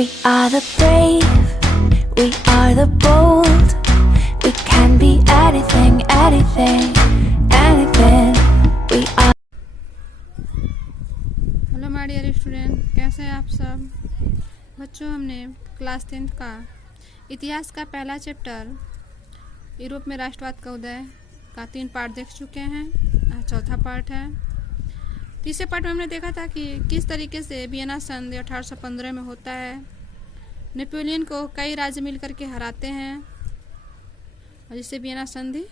We are the brave, we are the bold. We can be anything, anything, anything. We are. Hello my dear student, कैसे हैं आप सब बच्चों। हमने class 10th का इतिहास का पहला चैप्टर यूरोप में राष्ट्रवाद का उदय का 3 पार्ट देख चुके हैं। आज चौथा पार्ट है। तीसरे पार्ट में हमने देखा था कि किस तरीके से वियना संधि 1815 में होता है। नेपोलियन को कई राज्य मिलकर के हराते हैं और जिससे वियना संधि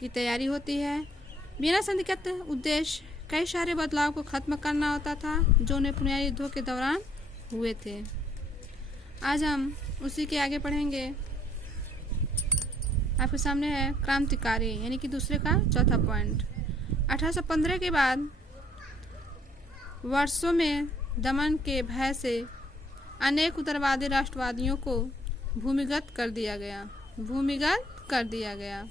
की तैयारी होती है। वियना संधि का उद्देश्य कई सारे बदलाव को खत्म करना होता था जो नेपोलियन युद्धों के दौरान हुए थे। आज हम उसी के आगे पढ़ेंगे। आपके सामने है क्रांतिकारी, यानी कि दूसरे का चौथा पॉइंट। 1815 के बाद वर्षों में दमन के भय से अनेक उदारवादी राष्ट्रवादियों को भूमिगत कर दिया गया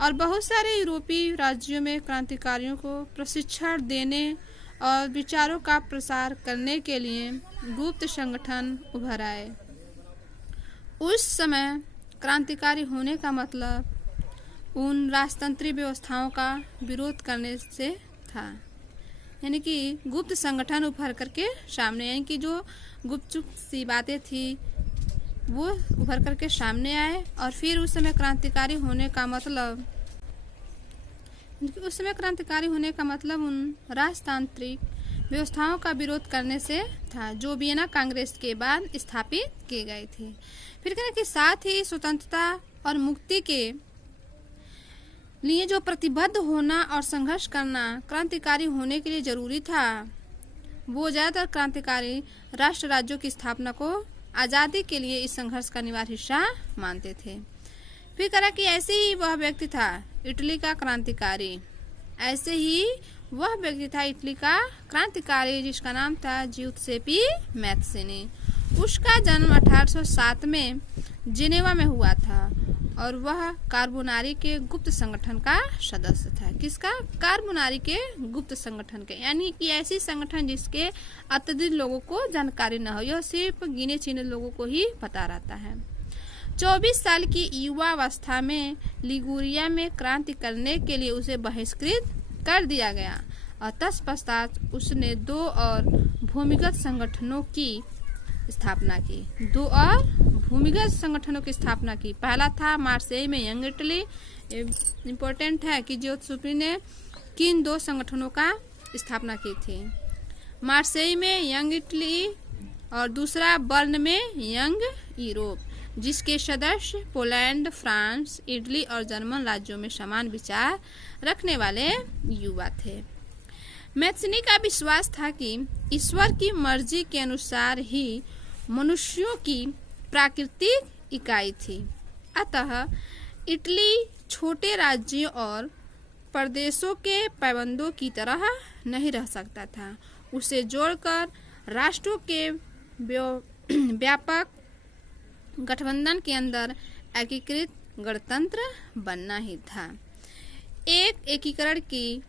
और बहुत सारे यूरोपीय राज्यों में क्रांतिकारियों को प्रशिक्षण देने और विचारों का प्रसार करने के लिए गुप्त संगठन उभर आए। उस समय क्रांतिकारी होने का मतलब उन राजतंत्री व्यवस्थाओं का विरोध करने से था, यानी कि गुप्त संगठन उभर करके सामने, यानी कि जो गुपचुप सी बातें थी वो उभर करके सामने आए। और फिर उस समय क्रांतिकारी होने का मतलब उन राजतांत्रिक व्यवस्थाओं का विरोध करने से था जो वियना कांग्रेस के बाद स्थापित की गई थी। फिर कहना कि साथ ही स्वतंत्रता और मुक्ति के लिए जो प्रतिबद्ध होना और संघर्ष करना क्रांतिकारी होने के लिए जरूरी था, वो ज्यादातर क्रांतिकारी राष्ट्र राज्यों की स्थापना को आजादी के लिए इस संघर्ष का अनिवार्य हिस्सा मानते थे। फिर कहा कि ऐसे ही वह व्यक्ति था इटली का क्रांतिकारी जिसका नाम था जिउसेप्पे मैत्सिनी। उसका जन्म 1807 में जिनेवा में हुआ था और वह कार्बोनारी के गुप्त संगठन का सदस्य था। किसका? कार्बोनारी के गुप्त संगठन के, यानी कि ऐसी संगठन जिसके अत्यधिक लोगों को जानकारी न हो, यह सिर्फ गिने चुने लोगों को ही पता रहता है। 24 साल की युवावस्था में लिगुरिया में क्रांति करने के लिए उसे बहिष्कृत कर दिया गया और तत्पश्चात उसने 2 और भूमिगत संगठनों की स्थापना की। पहला था मार्सेई में यंग इटली। इम्पोर्टेंट है कि जिउसेप्पे ने किन 2 संगठनों का स्थापना की थी? मार्सेई में यंग इटली और दूसरा बर्न में यंग यूरोप, जिसके सदस्य पोलैंड, फ्रांस, इटली और जर्मन राज्यों में समान विचार रखने वाले युवा थे। मैत्सिनी का विश्वास था कि ईश्वर की मर्जी के अनुसार ही मनुष्यों की प्राकृतिक इकाई थी, अतः इटली छोटे राज्यों और प्रदेशों के पैबंदों की तरह नहीं रह सकता था। उसे जोड़कर राष्ट्रों के व्यापक गठबंधन के अंदर एकीकृत गणतंत्र बनना ही था। एक एकीकरण की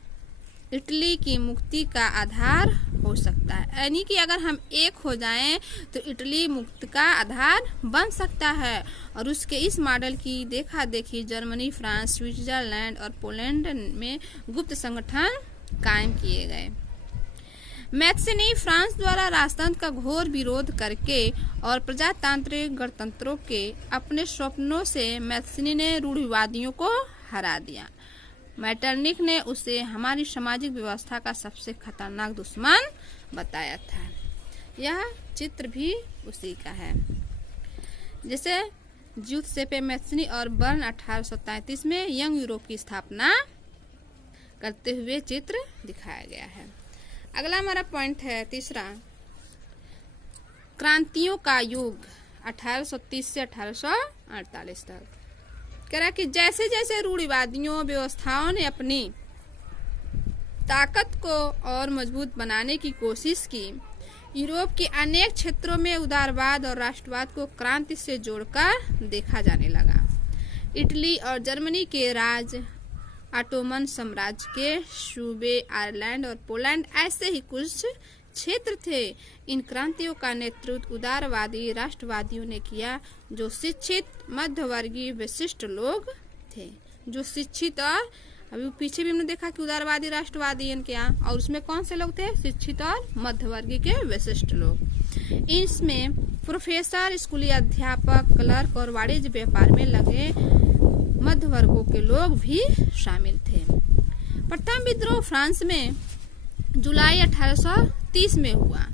इटली की मुक्ति का आधार हो सकता है, यानी कि अगर हम एक हो जाएं तो इटली मुक्ति का आधार बन सकता है। और उसके इस मॉडल की देखा देखी जर्मनी, फ्रांस, स्विट्जरलैंड और पोलैंड में गुप्त संगठन कायम किए गए। मैत्सिनी फ्रांस द्वारा राजतंत्र का घोर विरोध करके और प्रजातांत्रिक गणतंत्रों के अपने स्वप्नों से मैत्सिनी ने रूढ़िवादियों को हरा दिया। मैटरनिक ने उसे हमारी सामाजिक व्यवस्था का सबसे खतरनाक दुश्मन बताया था। यह चित्र भी उसी का है। जैसे जिउसेप्पे मैत्सिनी और बर्न 1833 में यंग यूरोप की स्थापना करते हुए चित्र दिखाया गया है। अगला हमारा पॉइंट है तीसरा, क्रांतियों का युग 1830 से 1848 तक। कह रहा कि जैसे जैसे रूढ़िवादियों व्यवस्थाओं ने अपनी ताकत को और मजबूत बनाने की कोशिश की, यूरोप के अनेक क्षेत्रों में उदारवाद और राष्ट्रवाद को क्रांति से जोड़कर देखा जाने लगा। इटली और जर्मनी के राज, ऑटोमन साम्राज्य के सूबे, आयरलैंड और पोलैंड ऐसे ही कुछ क्षेत्र थे। इन क्रांतियों का नेतृत्व उदारवादी राष्ट्रवादियों ने किया, जो शिक्षित मध्यवर्गीय विशिष्ट लोग थे। जो शिक्षित और अभी पीछे भी हमने देखा कि उदारवादी राष्ट्रवादी क्या, और उसमें कौन से लोग थे? शिक्षित और मध्यवर्गीय के विशिष्ट लोग। इसमें प्रोफेसर, स्कूली अध्यापक, क्लर्क और वाणिज्य व्यापार में लगे मध्य वर्गों के लोग भी शामिल थे। प्रथम विद्रोह फ्रांस में जुलाई 1830 में हुआ,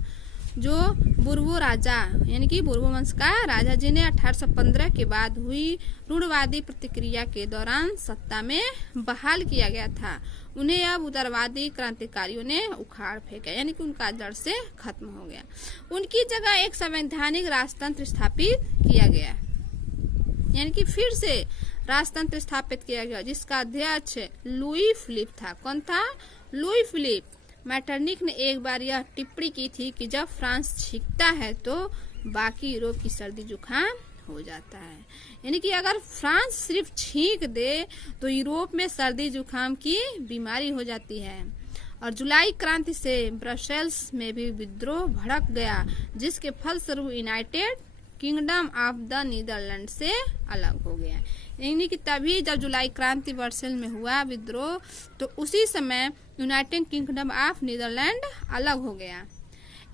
जो बुर्बो राजा यानी कि बुर्बो वंश का राजा, जिन्हें 1815 के बाद हुई रूढ़वादी प्रतिक्रिया के दौरान सत्ता में बहाल किया गया था, उन्हें अब उदारवादी क्रांतिकारियों ने उखाड़ फेंका, यानी कि उनका जड़ से खत्म हो गया। उनकी जगह एक संवैधानिक राजतंत्र स्थापित किया गया, यानी कि फिर से राजतंत्र स्थापित किया गया, जिसका अध्यक्ष लुई फिलिप था। कौन था? Louis Philippe. मैटरनिक ने एक बार यह टिप्पणी की थी कि जब फ्रांस छींकता है तो बाकी यूरोप की सर्दी जुकाम हो जाता है, यानी कि अगर फ्रांस सिर्फ छींक दे तो यूरोप में सर्दी जुकाम की बीमारी हो जाती है। और जुलाई क्रांति से ब्रसेल्स में भी विद्रोह भड़क गया, जिसके फलस्वरूप United Kingdom of the Netherlands से अलग हो गया। यानी कि तभी जब जुलाई क्रांति ब्रसेल में हुआ विद्रोह, तो उसी समय यूनाइटेड किंगडम ऑफ नीदरलैंड अलग हो गया।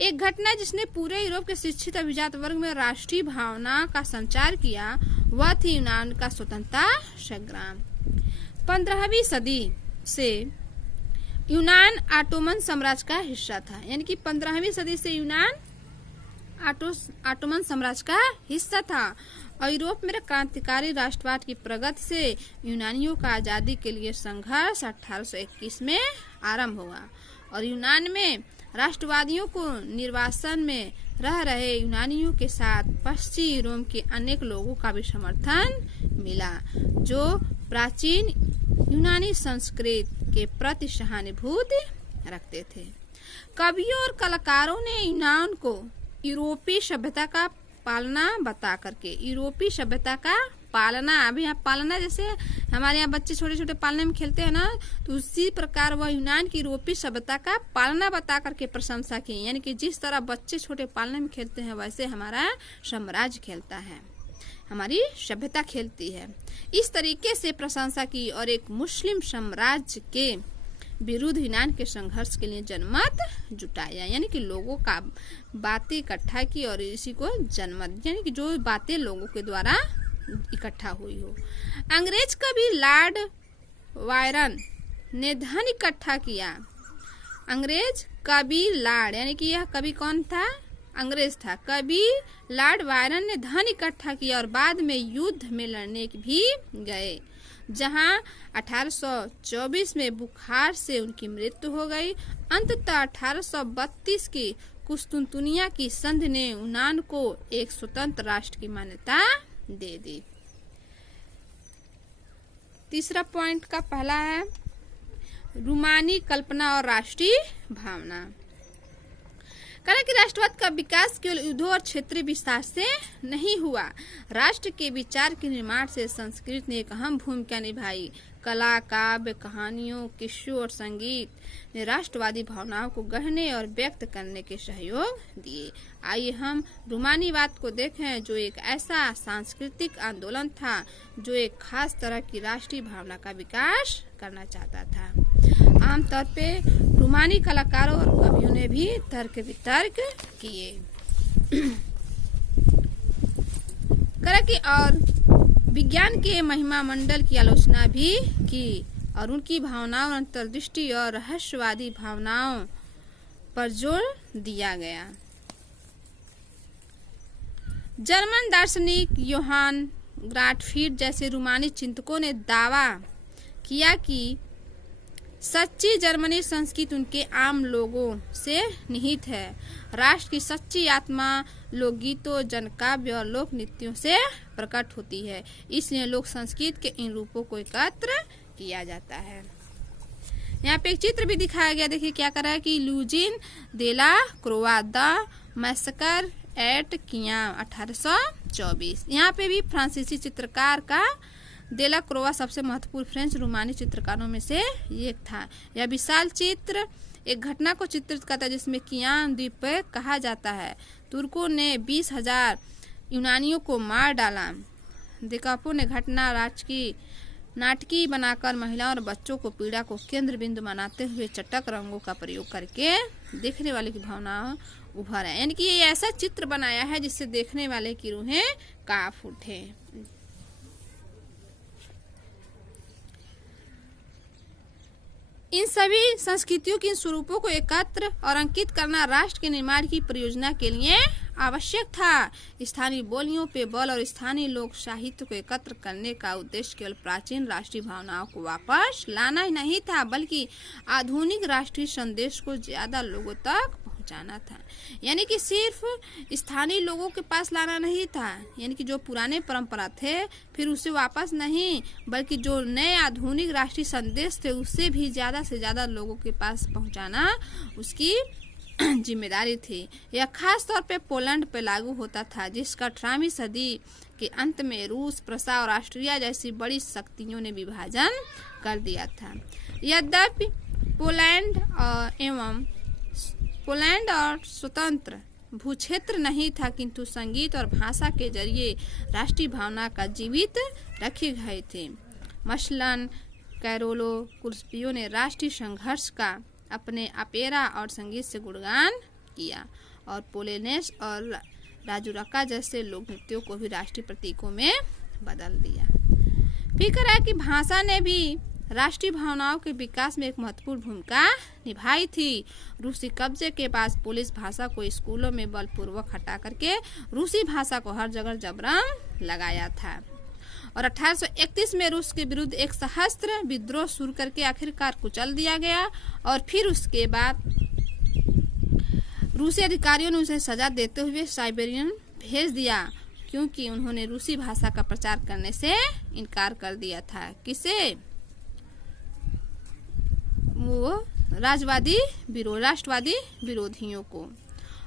एक घटना जिसने पूरे यूरोप के शिक्षित अभिजात वर्ग में राष्ट्रीय भावना का संचार किया, वह थी यूनान का स्वतंत्रता संग्राम। 15वीं सदी से यूनान ऑटोमन साम्राज्य का हिस्सा था, यानी कि 15वीं सदी से यूनान ऑटोमन साम्राज्य का हिस्सा था। और यूरोप में क्रांतिकारी राष्ट्रवाद की प्रगति से यूनानियों का आजादी के लिए संघर्ष 1821 में आरंभ हुआ, और यूनान में राष्ट्रवादियों को निर्वासन में रह रहे यूनानियों के साथ पश्चिमी रोम के अनेक लोगों का भी समर्थन मिला, जो प्राचीन यूनानी संस्कृति के प्रति सहानुभूति रखते थे। कवियों और कलाकारों ने यूनान को यूरोपीय सभ्यता का पालना बता करके, यूरोपीय सभ्यता का पालना, अभी यहाँ पालना जैसे हमारे यहाँ बच्चे छोटे छोटे पालने में खेलते हैं ना, तो उसी प्रकार वह यूनान की यूरोपीय सभ्यता का पालना बता करके प्रशंसा की, यानी कि जिस तरह बच्चे छोटे पालने में खेलते हैं वैसे हमारा साम्राज्य खेलता है, हमारी सभ्यता खेलती है, इस तरीके से प्रशंसा की। और एक मुस्लिम साम्राज्य के विरुद्ध यूनान के संघर्ष के लिए जनमत जुटाया, यानी कि लोगों का बातें इकट्ठा की और इसी को जनमत, यानी कि जो बातें लोगों के द्वारा इकट्ठा हुई हो। अंग्रेज कवि लॉर्ड वायरन ने धन इकट्ठा किया। अंग्रेज कवि लॉर्ड, यानी कि यह कवि कौन था? अंग्रेज था। कवि लॉर्ड वायरन ने धन इकट्ठा किया और बाद में युद्ध में लड़ने भी गए, जहां 1824 में बुखार से उनकी मृत्यु हो गई। अंततः 1832 की कुस्तुनतुनिया की संधि ने यूनान को एक स्वतंत्र राष्ट्र की मान्यता दे दी। तीसरा पॉइंट का पहला है रूमानी कल्पना और राष्ट्रीय भावना। कला कि राष्ट्रवाद का विकास केवल युद्धों और क्षेत्रीय विस्तार से नहीं हुआ, राष्ट्र के विचार के निर्माण से संस्कृत ने एक अहम भूमिका निभाई। कला, काव्य, कहानियों, किस्सों और संगीत ने राष्ट्रवादी भावनाओं को गढ़ने और व्यक्त करने के सहयोग दिए। आइए हम रूमानीवाद को देखें, जो एक ऐसा सांस्कृतिक आंदोलन था जो एक खास तरह की राष्ट्रीय भावना का विकास करना चाहता था। आमतौर पे रूमानी कलाकारों और कवियों ने भी तर्क वितर्क किए। कला की और विज्ञान के महिमा मंडल की आलोचना भी की और उनकी भावनाओं, अंतर्दृष्टि और रहस्यवादी भावनाओं पर जोर दिया गया। जर्मन दार्शनिक योहान ग्राटफीड जैसे रूमानी चिंतकों ने दावा किया कि सच्ची जर्मनी संस्कृति उनके आम लोगों से निहित है। राष्ट्र की सच्ची आत्मा लोकगीतों, जनकाव्य और लोक नृत्यों से प्रकट होती है, इसलिए लोक संस्कृति के इन रूपों को एकत्र किया जाता है। यहाँ पे एक चित्र भी दिखाया गया, देखिए क्या कर रहा है कि लुजिन देला क्रोआ द मैसकर एट किया 1824। यहाँ पे भी फ्रांसीसी चित्रकार का देला क्रोआ सबसे महत्वपूर्ण फ्रेंच रूमानी चित्रकारों में से एक था। यह विशाल चित्र एक घटना को चित्रित करता है जिसमें कियान द्वीप पर कहा जाता है तुर्कों ने 20,000 यूनानियों को मार डाला। दिकापो ने घटना नाटकीय बनाकर महिलाओं और बच्चों को पीड़ा को केंद्र बिंदु बनाते हुए चटक रंगों का प्रयोग करके देखने वाले की भावना उभर है। यानी कि ये ऐसा चित्र बनाया है जिससे देखने वाले की रूहें कांप उठे। इन सभी संस्कृतियों के स्वरूपों को एकत्र और अंकित करना राष्ट्र के निर्माण की परियोजना के लिए आवश्यक था। स्थानीय बोलियों पे बल और स्थानीय लोक साहित्य को एकत्र करने का उद्देश्य केवल प्राचीन राष्ट्रीय भावनाओं को वापस लाना ही नहीं था, बल्कि आधुनिक राष्ट्रीय संदेश को ज्यादा लोगों तक पहुंचाना था। यानी कि सिर्फ स्थानीय लोगों के पास लाना नहीं था, यानी कि जो पुराने परंपरा थे फिर उसे वापस नहीं, बल्कि जो नए आधुनिक राष्ट्रीय संदेश थे उसे भी ज्यादा से ज्यादा लोगों के पास पहुंचाना उसकी जिम्मेदारी थी। यह खास तौर पे पोलैंड पे लागू होता था, जिसका 18वीं सदी के अंत में रूस, प्रसा और ऑस्ट्रिया जैसी बड़ी शक्तियों ने विभाजन कर दिया था। यद्यपि पोलैंड और स्वतंत्र भूक्षेत्र नहीं था, किंतु संगीत और भाषा के जरिए राष्ट्रीय भावना का जीवित रखे गए थे। मसलन कैरोलो कुर्स्पियो ने राष्ट्रीय संघर्ष का अपने अपेरा और संगीत से गुणगान किया, और पोलेनेस और राजुरका जैसे लोक नृत्यों को भी राष्ट्रीय प्रतीकों में बदल दिया। फिक्र है कि भाषा ने भी राष्ट्रीय भावनाओं के विकास में एक महत्वपूर्ण भूमिका निभाई थी। रूसी कब्जे के पास पुलिस भाषा को स्कूलों में बलपूर्वक हटा करके रूसी भाषा को हर जगह जबरन लगाया था, और 1831 में रूस के विरुद्ध एक सशस्त्र विद्रोह शुरू करके आखिरकार कुचल दिया गया, और फिर उसके बाद रूसी अधिकारियों ने उसे सजा देते हुए साइबेरियन भेज दिया, क्योंकि उन्होंने रूसी भाषा का प्रचार करने से इनकार कर दिया था। किसे? वो राष्ट्रवादी विरोधियों को।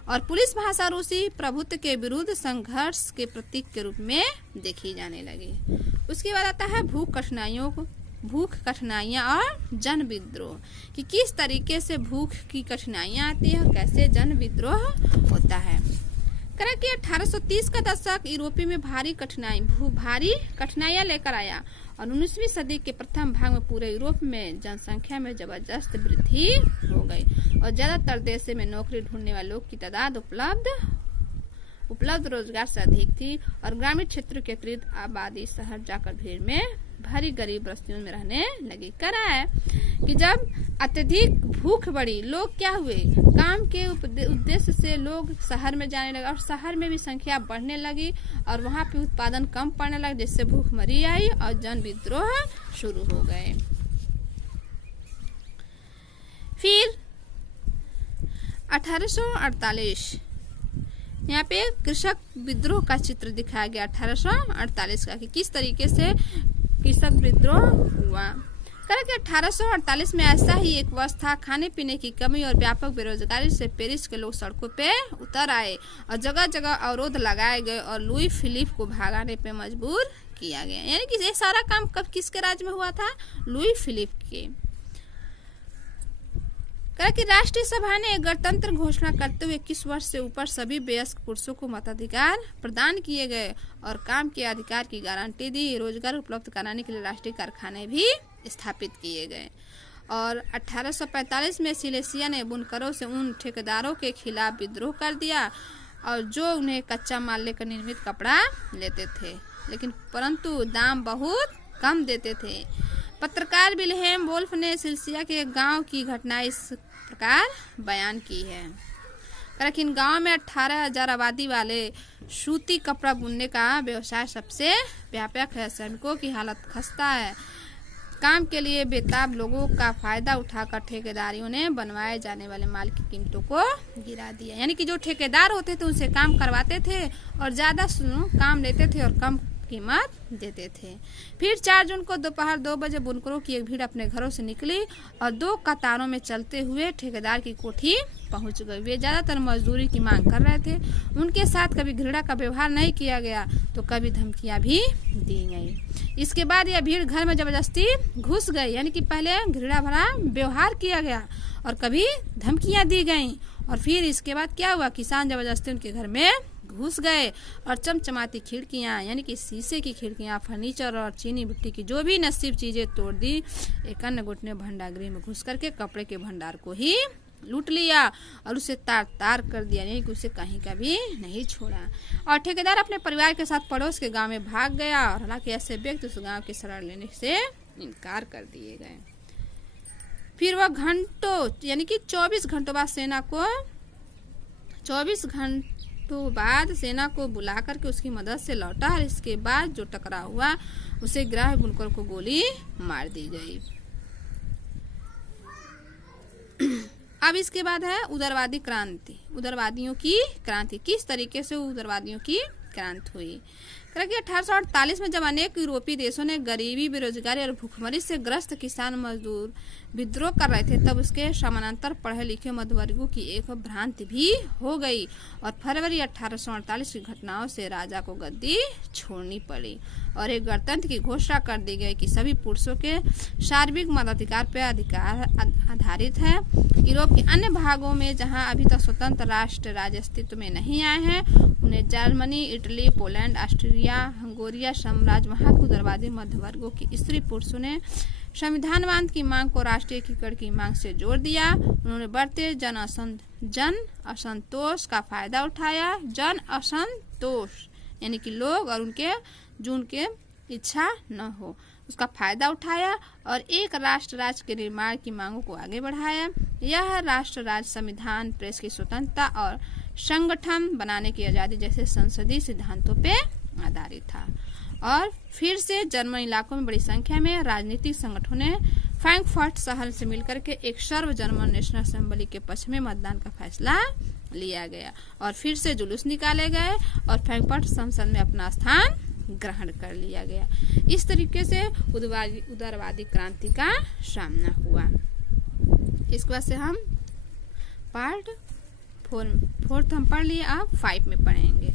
और पुलिस भाषा रूसी प्रभुत्व के विरुद्ध संघर्ष के प्रतीक के रूप में देखी जाने लगी। उसके बाद आता है भूख कठिनाइयां और जन विद्रोह, कि किस तरीके से भूख की कठिनाइयां आती है और कैसे जन विद्रोह होता है। करें कि 1830 का दशक यूरोपी में भारी कठिनाइयां लेकर आया, और 19वीं सदी के प्रथम भाग में पूरे यूरोप में जनसंख्या में जबरदस्त वृद्धि हो गई, और ज्यादातर देशों में नौकरी ढूंढने वाले लोग की तादाद उपलब्ध रोजगार से अधिक थी, और ग्रामीण क्षेत्रों के अतिरिक्त आबादी शहर जाकर भीड़ में भरी गरीब बस्तियों में रहने लगी। करा है कि जब अत्यधिक भूख बढ़ी, लोग क्या हुए, काम के उद्देश्य से लोग शहर में जाने लगे, और शहर में भी संख्या बढ़ने लगी, और वहां पे उत्पादन कम पड़ने लगा, जिससे भूखमरी आई और जन विद्रोह शुरू हो गए। फिर 1848 यहाँ पे कृषक विद्रोह का चित्र दिखाया गया 1848 का, कि किस तरीके से कृषक विद्रोह हुआ। कि 1848 में ऐसा ही एक वर्ष था। खाने पीने की कमी और व्यापक बेरोजगारी से पेरिस के लोग सड़कों पे उतर आए और जगह जगह अवरोध लगाए गए और लुई फिलिप को भागने पे मजबूर किया गया। यानी कि ये सारा काम कब किसके राज में हुआ था? लुई फिलिप के। कि राष्ट्रीय सभा ने गणतंत्र घोषणा करते हुए 21 वर्ष से ऊपर सभी वयस्क पुरुषों को मताधिकार प्रदान किए गए और काम के अधिकार की गारंटी दी। रोजगार उपलब्ध कराने के लिए राष्ट्रीय कारखाने भी स्थापित किए गए। और 1845 में सिलेसिया ने बुनकरों से उन ठेकेदारों के खिलाफ विद्रोह कर दिया और जो उन्हें कच्चा माल लेकर निर्मित कपड़ा लेते थे, लेकिन परंतु दाम बहुत कम देते थे। पत्रकार विल्हेम वोल्फ ने सिलेसिया के गांव की घटना इस प्रकार बयान की है। इन गांव में 18,000 आबादी वाले सूती कपड़ा बुनने का व्यवसाय सबसे व्यापक है। श्रमिकों की हालत खस्ता है। काम के लिए बेताब लोगों का फायदा उठाकर ठेकेदारियों ने बनवाए जाने वाले माल की कीमतों को गिरा दिया। यानी कि जो ठेकेदार होते थे उनसे काम करवाते थे और ज्यादा काम लेते थे और कम कीमत देते थे। फिर 4 जून को दोपहर 2 बजे बुनकरों की एक भीड़ अपने घरों से निकली और 2 कतारों में चलते हुए ठेकेदार की कोठी पहुंच गई। वे ज्यादातर मजदूरी की मांग कर रहे थे। उनके साथ कभी घृणा का व्यवहार नहीं किया गया तो कभी धमकियां भी दी गई। इसके बाद यह भीड़ घर में जबरदस्ती घुस गई, यानी कि पहले घृणा भरा व्यवहार किया गया और कभी धमकियां दी गई, और फिर इसके बाद क्या हुआ, किसान जबरदस्ती उनके घर में घुस गए और चमचमाती खिड़कियां, यानी कि शीशे की खिड़कियां, फर्नीचर और चीनी मिट्टी की जो भी नसीब चीजें तोड़ दी। एक अन्य गुट ने भंडारगृह में घुस करके कपड़े के भंडार को ही लूट लिया और उसे तार तार कर दिया, यानी कि उसे कहीं का भी नहीं छोड़ा। और ठेकेदार अपने परिवार के साथ पड़ोस के गांव में भाग गया, और हालांकि ऐसे व्यक्ति उस गांव की शरण लेने से इनकार कर दिए गए। फिर वह घंटों, यानी कि 24 घंटों बाद सेना को बुला करके उसकी मदद से लौटा, और इसके बाद जो टकराव हुआ उसे ग्राह बुनकर को गोली मार दी गई। अब इसके बाद है उदारवादी क्रांति। उदारवादियों की क्रांति, किस तरीके से उदारवादियों की क्रांति हुई। 1848 में जब अनेक यूरोपीय देशों ने गरीबी, बेरोजगारी और भूखमरी से ग्रस्त किसान मजदूर विद्रोह कर रहे थे, तब उसके समानांतर पढ़े लिखे मध्यवर्गों की एक भ्रांति भी हो गई और फरवरी 1848 की घटनाओं से राजा को गद्दी छोड़नी पड़ी और एक गणतंत्र की घोषणा कर दी गई कि सभी पुरुषों के सार्वभौमिक मताधिकार पर अधिकार आधारित है। यूरोप के अन्य भागों में जहां अभी तक स्वतंत्र राष्ट्र राज्य अस्तित्व में नहीं आए हैं, उन्हें जर्मनी, इटली, पोलैंड, ऑस्ट्रिया, हंगोरिया साम्राज्य वहां के उदारवादी मध्यवर्गों की स्त्री पुरुषों ने संविधानवाद की मांग को राष्ट्रीय एकीकरण की मांग से जोड़ दिया। उन्होंने बढ़ते जन असंतोष का फायदा उठाया। जन असंतोष यानी कि लोग और उनके जो उनके इच्छा न हो उसका फायदा उठाया और एक राष्ट्र राज्य के निर्माण की मांगों को आगे बढ़ाया। यह राष्ट्र राज्य संविधान, प्रेस की स्वतंत्रता और संगठन बनाने की आजादी जैसे संसदीय सिद्धांतों पे आधारित था। और फिर से जर्मन इलाकों में बड़ी संख्या में राजनीतिक संगठनों ने फ्रैंकफर्ट शहर से मिलकर के एक सर्व जर्मन नेशनल असेंबली के पक्ष में मतदान का फैसला लिया गया और फिर से जुलूस निकाले गए और फ्रैंकफर्ट संसद में अपना स्थान ग्रहण कर लिया गया। इस तरीके से उदारवादी क्रांति का सामना हुआ। इसके बाद से हम पार्ट 4 हम पढ़ लिए, अब 5 में पढ़ेंगे।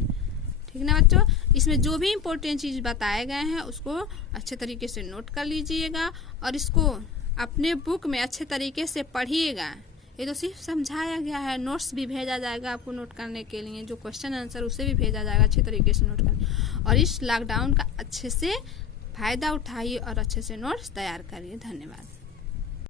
ठीक ना बच्चों, इसमें जो भी इम्पोर्टेंट चीज बताए गए हैं उसको अच्छे तरीके से नोट कर लीजिएगा और इसको अपने बुक में अच्छे तरीके से पढ़िएगा। ये तो सिर्फ समझाया गया है, नोट्स भी भेजा जाएगा आपको नोट करने के लिए, जो क्वेश्चन आंसर उसे भी भेजा जाएगा, अच्छे तरीके से नोट करने। और इस लॉकडाउन का अच्छे से फायदा उठाइए और अच्छे से नोट्स तैयार करिए। धन्यवाद।